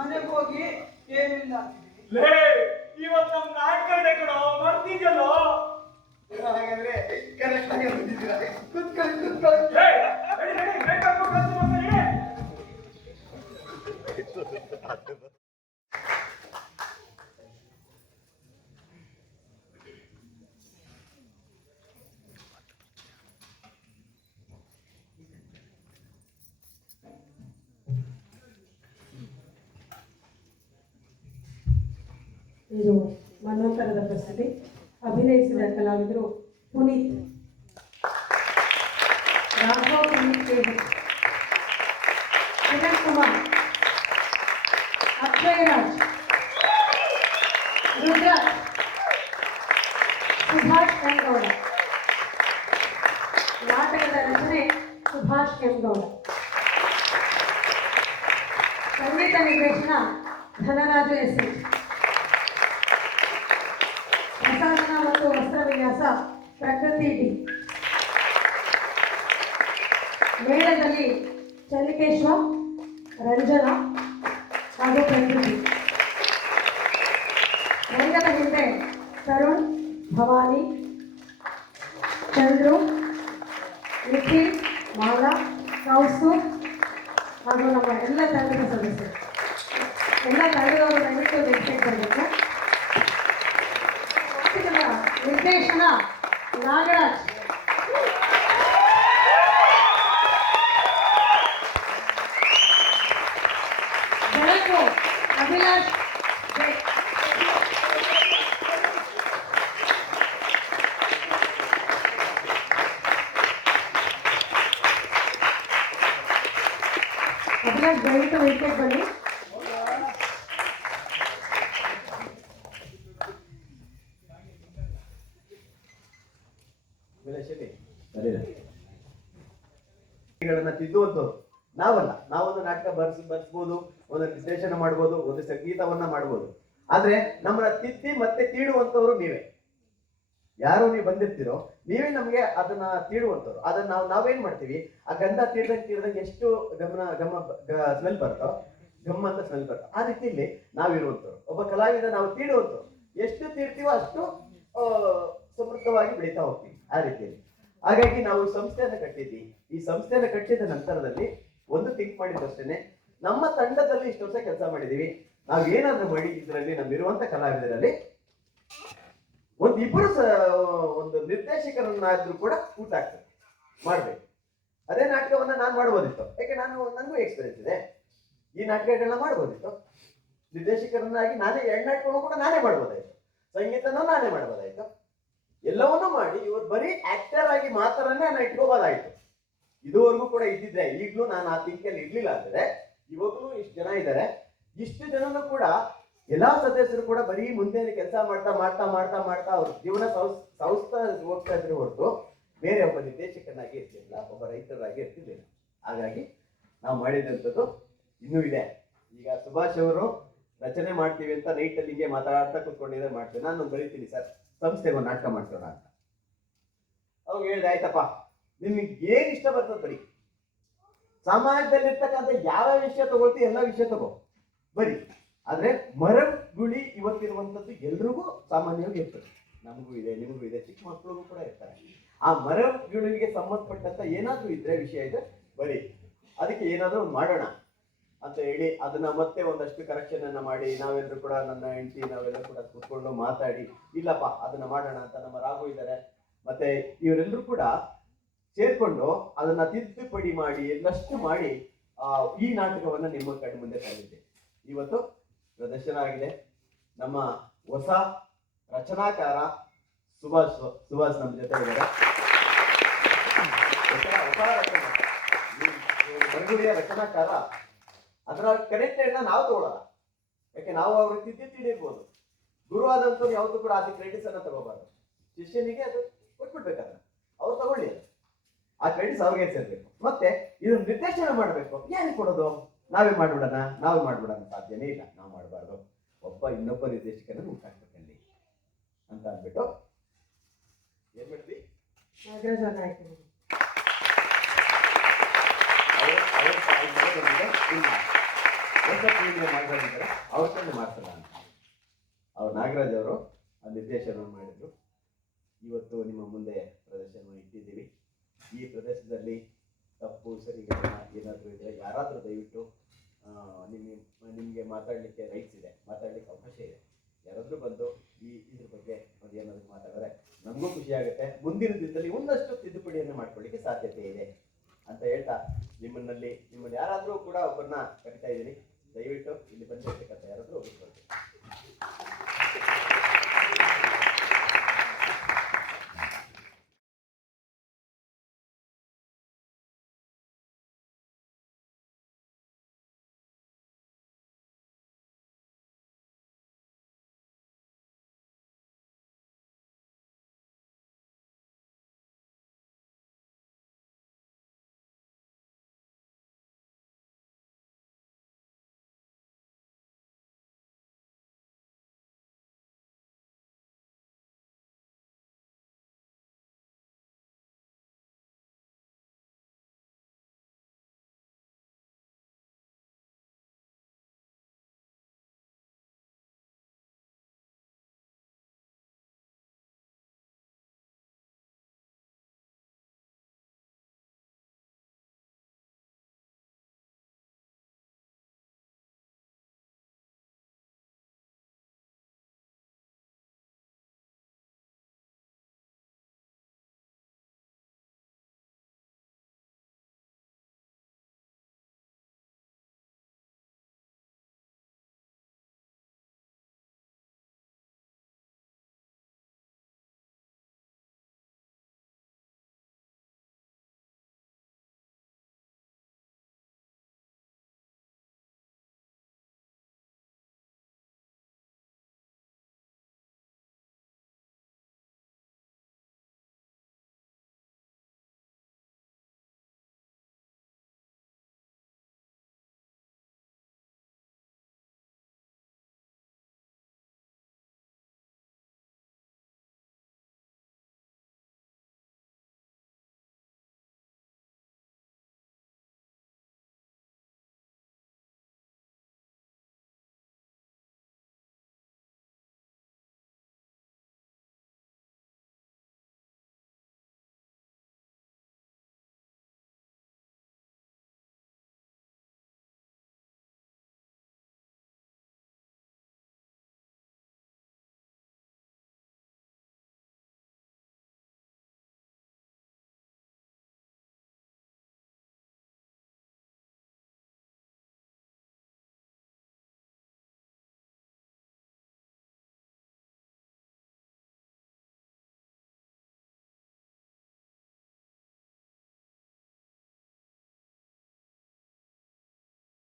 ಮನೆಗೆ ಹೋಗಿ ಏನಿಲ್ಲ ಲೇ ಇವತ್ತು ನಮ್ ನಾಟಕ ಕಣೋ ಬರ್ತಿದ್ಯಲ್ಲೋ. ಹಾಗಾದ್ರೆ ಕರೆಕ್ಟ್ ಆಗಿ ಬಂದಿದ್ದೀರಾ. ಕುತ್ಕೊಳ್ಳಿ. ಇದು ಮನ್ವಂತರದ ಪ್ರಸ್ತುತಿ. ಅಭಿನಯಿಸಿದ ಕಲಾವಿದರು ಪುನೀತ್, ರಾಘವ್ ಪುನೀತ್ KH, ಕಿರಣ್ ಕುಮಾರ್, ಅಕ್ಷಯ್ ರಾಜ್, ರುದ್ರಾಜ್, ಸುಭಾಷ್ ಕೆಂಗೌಡ. ನಾಟಕದ ರಚನೆ ಸುಭಾಷ್ ಕೆಂಗೌಡ. ಸಂಗೀತ ನಿರ್ದೇಶನ ಧನರಾಜು SH. ಪ್ರಸಾದನ ಮತ್ತು ವಸ್ತ್ರ ವಿನ್ಯಾಸ ಪ್ರಕೃತಿ D. ಮೇಳದಲ್ಲಿ ಚಲಿಕೇಶ್ವರ್, ರಂಜನಾ ಹಾಗೂ ಪ್ರಕೃತಿ. ರಂಗದ ಹಿಂದೆ ತರುಣ್, ಭವಾನಿ, ಚಂದ್ರು, ನಿಖಿಲ್, ಮಾಲಾ, ಕೌಸ್ತುಭ್ ಹಾಗೂ ನಮ್ಮ ಎಲ್ಲ ತಂಡದ ಸದಸ್ಯರು. ಎಲ್ಲ ತಂಡದವರು ದಯವಿಟ್ಟು ವೆಬ್ಸೈಟ್ ಬರಬೇಕು. ನಿರ್ದೇಶನ ನಾಗರಾಜ್. ಬೆಳಕು ಅಭಿಲಾಷ್. ಅಭಿಲಾಷ್ ದಯವಿಟ್ಟು ವೆಬ್ಸೈಟ್ ಬನ್ನಿ. ತಿದ್ದುವಂತವ್ರು ನಾವಲ್ಲ. ನಾವೊಂದು ನಾಟಕ ಬರ್ಸ್ಬೋದು, ಒಂದು ನಿರ್ದೇಶನ ಮಾಡ್ಬೋದು, ಒಂದು ಸಂಗೀತವನ್ನ ಮಾಡ್ಬೋದು. ಆದ್ರೆ ನಮ್ಮನ್ನ ತಿದ್ದಿ ಮತ್ತೆ ತೀಡುವಂತವ್ರು ನೀವೇ. ಯಾರು ನೀವು ಬಂದಿರ್ತೀರೋ ನೀವೇ ನಮ್ಗೆ ಅದನ್ನ ತೀಡುವಂತವ್ರು. ಅದನ್ನ ನಾವೇನ್ ಮಾಡ್ತೀವಿ, ಆ ಗಂಧ ತೀಡ್ದಂಗೆ ಎಷ್ಟು ಸ್ಮೆಲ್ ಬರುತ್ತೋ, ಗಮ್ ಅಂತ ಸ್ಮೆಲ್ ಬರುತ್ತೋ, ಆ ರೀತಿಯಲ್ಲಿ ನಾವಿರುವಂತವ್ರು. ಒಬ್ಬ ಕಲಾವಿದ ನಾವು ತೀಡುವಂತವ್ರು. ಎಷ್ಟು ತೀಡ್ತೀವೋ ಅಷ್ಟು ಸಮೃದ್ಧವಾಗಿ ಬೆಳೀತಾ ಹೋಗ್ತೀವಿ ಆ ರೀತಿಯಲ್ಲಿ. ಹಾಗಾಗಿ ನಾವು ಸಂಸ್ಥೆಯನ್ನು ಕಟ್ಟಿದ್ವಿ. ಈ ಸಂಸ್ಥೆಯನ್ನು ಕಟ್ಟಿದ ನಂತರದಲ್ಲಿ ಒಂದು ಥಿಂಕ್ ಮಾಡಿದ್ದಷ್ಟೇನೆ, ನಮ್ಮ ತಂಡದಲ್ಲಿ ಇಷ್ಟು ವರ್ಷ ಕೆಲಸ ಮಾಡಿದೀವಿ, ನಾವ್ ಏನಾದ್ರೂ ಮಾಡಿ ಇದರಲ್ಲಿ ನಮ್ಮಿರುವಂತ ಕಲಾವಿದರಲ್ಲಿ ಇಬ್ಬರು ಒಂದು ನಿರ್ದೇಶಕರನ್ನಾದ್ರೂ ಕೂಡ ಊಟ ಆಗ್ತದೆ ಮಾಡ್ಬೇಕು. ಅದೇ ನಾಟಕವನ್ನ ನಾನು ಮಾಡ್ಬೋದಿತ್ತು, ಯಾಕೆ ನನಗೂ ಎಕ್ಸ್ಪೀರಿಯನ್ಸ್ ಇದೆ. ಈ ನಾಟಕಗಳನ್ನ ಮಾಡ್ಬೋದಿತ್ತು. ನಿರ್ದೇಶಕರನ್ನಾಗಿ ನಾನೇ 2 ನಾಟಕಗಳು ಕೂಡ ನಾನೇ ಮಾಡ್ಬೋದಾಯ್ತು, ಸಂಗೀತನೂ ನಾನೇ ಮಾಡ್ಬೋದಾಯ್ತು. ಎಲ್ಲವನ್ನೂ ಮಾಡಿ ಇವರು ಬರೀ ಆಕ್ಟರ್ ಆಗಿ ಮಾತ್ರನೇ ನಾನು ಇಟ್ಕೋಬೋದಾಯ್ತು. ಇದುವರೆಗೂ ಕೂಡ ಇದ್ದಿದ್ರೆ, ಈಗಲೂ ನಾನು ಆ ತಿಂಕಲ್ಲಿ ಇರ್ಲಿಲ್ಲ ಅಂದ್ರೆ ಇವಾಗಲೂ ಇಷ್ಟು ಜನ ಇದ್ದಾರೆ. ಇಷ್ಟು ಜನನು ಕೂಡ ಎಲ್ಲಾ ಸದಸ್ಯರು ಕೂಡ ಬರೀ ಮುಂದೆ ಕೆಲಸ ಮಾಡ್ತಾ ಮಾಡ್ತಾ ಮಾಡ್ತಾ ಮಾಡ್ತಾ ಅವ್ರ ಜೀವನ ಸಂಸ್ಥಾ ಹೋಗ್ತಾ ಇದ್ರು ಹೊರತು ಬೇರೆ ಒಬ್ಬ ನಿರ್ದೇಶಕನಾಗಿ ಇರ್ತಿರ್ಲಿಲ್ಲ, ಒಬ್ಬ ರೈತರಾಗಿ ಇರ್ತಿರ್ಲಿಲ್ಲ. ಹಾಗಾಗಿ ನಾವು ಮಾಡಿದಂಥದ್ದು ಇನ್ನೂ ಇದೆ. ಈಗ ಸುಭಾಷ್ ಅವರು ರಚನೆ ಮಾಡ್ತೀವಿ ಅಂತ ನೈಟಲ್ಲಿ ಹಿಂಗೆ ಮಾತಾಡ್ತಾ ಕೂತ್ಕೊಂಡಿದ್ರೆ ಮಾಡ್ತೀವಿ. ನಾನು ಬರೀತೀನಿ ಸರ್, ಸಂಸ್ಥೆಗೆ ಒಂದು ನಾಟಕ ಮಾಡ್ಸೋಣ ಅಂತ. ಅವಾಗ ಹೇಳಿದೆ, ಆಯ್ತಪ್ಪ ನಿಮ್ಗೆ ಏನ್ ಇಷ್ಟ ಬರ್ತದೆ ಬರೀ. ಸಮಾಜದಲ್ಲಿ ಇರ್ತಕ್ಕಂಥ ಯಾವ ವಿಷಯ ತಗೊಳ್ತಿ ಎಲ್ಲ ವಿಷಯ ತಗೋ ಬರೀ. ಆದ್ರೆ ಮರಗುಳಿ ಇವತ್ತಿರುವಂಥದ್ದು ಎಲ್ರಿಗೂ ಸಾಮಾನ್ಯವಾಗಿ ಇರ್ತದೆ. ನಮಗೂ ಇದೆ, ನಿಮಗೂ ಇದೆ, ಚಿಕ್ಕ ಮಕ್ಕಳಿಗೂ ಕೂಡ ಇರ್ತಾರೆ. ಆ ಮರಗುಳಿಗೆ ಸಂಬಂಧಪಟ್ಟಂತ ಏನಾದ್ರೂ ಇದ್ರೆ ವಿಷಯ ಇದೆ ಬರೀ. ಅದಕ್ಕೆ ಏನಾದ್ರೂ ಒಂದು ಮಾಡೋಣ ಅಂತ ಹೇಳಿ ಅದನ್ನ ಮತ್ತೆ ಒಂದಷ್ಟು ಕರೆಕ್ಷನ್ ಅನ್ನ ಮಾಡಿ ನಾವೆಲ್ಲರೂ ಕೂಡ, ನನ್ನ ಹೆಂಡತಿ ನಾವೆಲ್ಲ ಕೂಡ ಕೂತ್ಕೊಂಡು ಮಾತಾಡಿ, ಇಲ್ಲಪ್ಪ ಅದನ್ನ ಮಾಡೋಣ ಅಂತ ನಮ್ಮ ರಾಘು ಇದ್ದಾರೆ ಮತ್ತೆ ಇವರೆಲ್ಲರೂ ಕೂಡ ಸೇರ್ಕೊಂಡು ಅದನ್ನ ತಿದ್ದುಪಡಿ ಮಾಡಿ ಎಲ್ಲಷ್ಟು ಮಾಡಿ ಈ ನಾಟಕವನ್ನ ನಿಮ್ಮ ಕಣ್ಣು ಮುಂದೆ ತಂದಿದ್ದೆ. ಇವತ್ತು ಪ್ರದರ್ಶನ ಆಗಿದೆ. ನಮ್ಮ ಹೊಸ ರಚನಾಕಾರ ಸುಭಾಷ್ ನಮ್ಮ ಜೊತೆ ಇದ್ದಾರೆ. ಮರಗುಡಿಯ ರಚನಾಕಾರ. ಅದರ ಕ್ರೆಡಿಟ್ ನಾವು ತಗೊಳ್ಳಲ್ಲ, ಯಾಕೆ ನಾವು ಅವ್ರಿಗೆ ತಿಳಿರ್ಬೋದು. ಗುರು ಆದಂಥವ್ರು ಯಾವತ್ತೂ ಕೂಡ ಅದಕ್ಕೆ ಕ್ರೆಡಿಟ್ಸ್ ಅನ್ನ ತಗೋಬಾರ್ದು. ಶಿಷ್ಯನಿಗೆ ಅದು ಕೊಟ್ಬಿಡ್ಬೇಕಾದ್ರೆ ಅವ್ರು ತಗೊಳ್ಳಿ, ಆ ಕ್ರೆಡಿಟ್ಸ್ ಅವ್ರಿಗೆ ಸೇರ್ಬೇಕು. ಮತ್ತೆ ಇದನ್ನ ನಿರ್ದೇಶನ ಮಾಡ್ಬೇಕು, ಯಾರಿಗೆ ಕೊಡೋದು? ನಾವೇ ಮಾಡ್ಬಿಡೋಣ ಸಾಧ್ಯನೇ ಇಲ್ಲ. ನಾವು ಮಾಡಬಾರ್ದು, ಒಬ್ಬ ಇನ್ನೊಬ್ಬ ನಿರ್ದೇಶಕನ ಹುಟ್ಟಾಕ್ಬೇಕಲ್ಲಿ ಅಂತ ಅಂದ್ಬಿಟ್ಟು ಏನ್ ಮಾಡಿದ್ವಿ, ಹೊಸ ಪೀಳಿಗೆ ಮಾಡ್ತಾರೆ ಅವ್ರನ್ನ ಮಾಡ್ಸಲ್ಲ ಅಂತ ಅವ್ರು ನಾಗರಾಜ್ ಅವರು ಆ ನಿರ್ದೇಶನವನ್ನು ಮಾಡಿದ್ರು. ಇವತ್ತು ನಿಮ್ಮ ಮುಂದೆ ಪ್ರದರ್ಶನವನ್ನು ಇಟ್ಟಿದ್ದೀವಿ. ಈ ಪ್ರದೇಶದಲ್ಲಿ ತಪ್ಪು ಸರಿಗಳನ್ನ ಏನಾದರೂ ಇದ್ದರೆ ಯಾರಾದರೂ ದಯವಿಟ್ಟು ನಿಮಗೆ ಮಾತಾಡಲಿಕ್ಕೆ ರೈಟ್ಸ್ ಇದೆ, ಮಾತಾಡಲಿಕ್ಕೆ ಅವಕಾಶ ಇದೆ. ಯಾರಾದರೂ ಬಂದು ಇದ್ರ ಬಗ್ಗೆ ಒಂದು ಏನಾದರೂ ಮಾತಾಡಿದ್ರೆ ನಮಗೂ ಖುಷಿ ಆಗುತ್ತೆ. ಮುಂದಿನ ದಿನದಲ್ಲಿ ಒಂದಷ್ಟು ತಿದ್ದುಪಡಿಯನ್ನು ಮಾಡ್ಕೊಳ್ಳಿಕ್ಕೆ ಸಾಧ್ಯತೆ ಇದೆ ಅಂತ ಹೇಳ್ತಾ ನಿಮ್ಮಲ್ಲಿ ಯಾರಾದರೂ ಕೂಡ ಒಬ್ಬರನ್ನ ಕರಿತಾ ಇದ್ದೀನಿ.